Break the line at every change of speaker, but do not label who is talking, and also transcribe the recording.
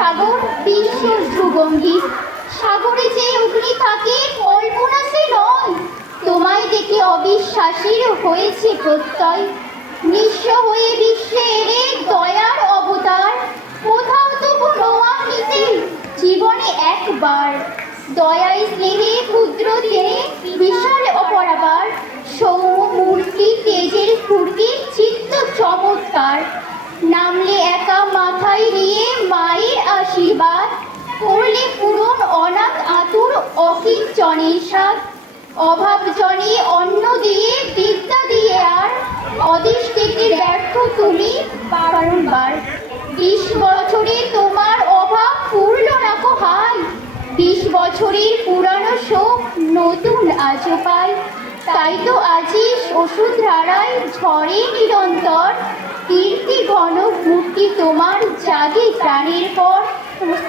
সাগর বিশ্ব ধ্রুবঙ্গি সাগরে যে অগ্নি থাকে কল্পনা সে নয়। তোমায় দেখে অবিশ্বাসীর হয়েছে প্রত্যয়। নিঃস্ব হয়ে বিশ্বে এলে দয়ার অবতার। কোথাও তবু নোয়া মিশে জীবনে একবার। দয়ায় স্নেহে ক্ষুদ্র দিনে বিশাল অপরাবার। সৌম মূর্তি, তেজের ফুর্তি চিত্ত চমৎকার। নামলে একা মাথায় নিয়ে মায়ের করলে পূরণ অনাথ আতুর অকিঞ্চনের সাথ অভাব জনে অন্ন দিয়ে, বিদ্যা দিয়ে আর। অদিষ্টিতে ব্যর্থ তুমি, বারংবার। বিশ বছরে তোমার অভাব পূর্ণ কো হাই বিশ বছরের পুরানো শোক নতুন আজও পাই। তাই তো আজি ওষুধ ধারায় ঝড়ে নিরন্তর। কীর্তি ঘন মূর্তি তোমার জাগে প্রাণের পর।